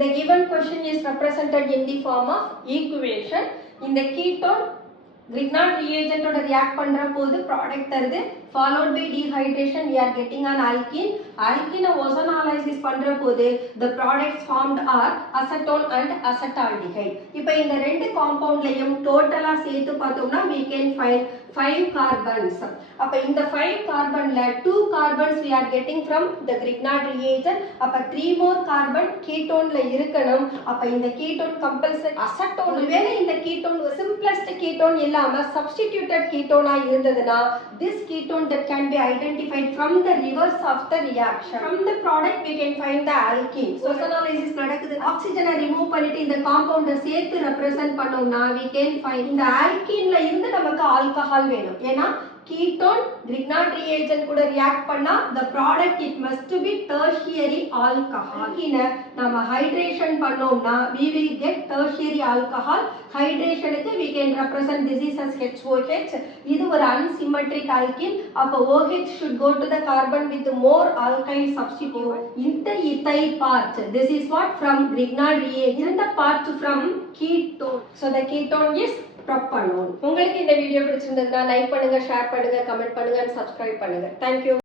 The given question is represented in the form of equation. In the ketone Grignard reagent ஓட react பண்ற போது product தருது followed by dehydration we are getting an alkene. Alkene ozonolysis பண்ற போது the products formed are acetone and acetaldehyde. இப்போ இந்த ரெண்டு காம்பவுண்ட்லயும் டோட்டலா சேர்த்து பார்த்தோம்னா we can find 5 carbons. அப்ப இந்த 5 கார்பன்ல 2 carbons we are getting from the Grignard reagent. அப்ப 3 more carbon ketoneல இருக்கணும். அப்ப இந்த ketone compulsory acetone. ஒருவேளை இந்த ketone simplest ketone இல்லாம substituted ketone ஆ இருந்ததுனா this ketone that can be identified from the reverse of the reaction. From the product we can find the alkene. So ozonolysis நடக்குது. oxygen remove பண்ணிட்டு இந்த compound சேர்த்து represent பண்ணோம்னா we can find இந்த alkeneல இருந்து நமக்கு alcohol வேணும். ஏனா ketone Grignard reagent கூட react பண்ணா the product it must be tertiary alcohol. alkene நாம hydration பண்ணோம்னா we will get tertiary alcohol. hydration க்கு we can represent this is as HOH. இது ஒரு unsymmetric alkene. அப்ப OH should go to the carbon with more alkyl substitute. இந்த ethyl part this is what from Grignard reagent. the part from ketone. So the ketone is propanone. உங்களுக்கு இந்த video பிடிச்சிருந்ததுன்னா like பண்ணுங்க, share பண்ணுங்க, comment பண்ணுங்க, subscribe பண்ணுங்க. Thank you.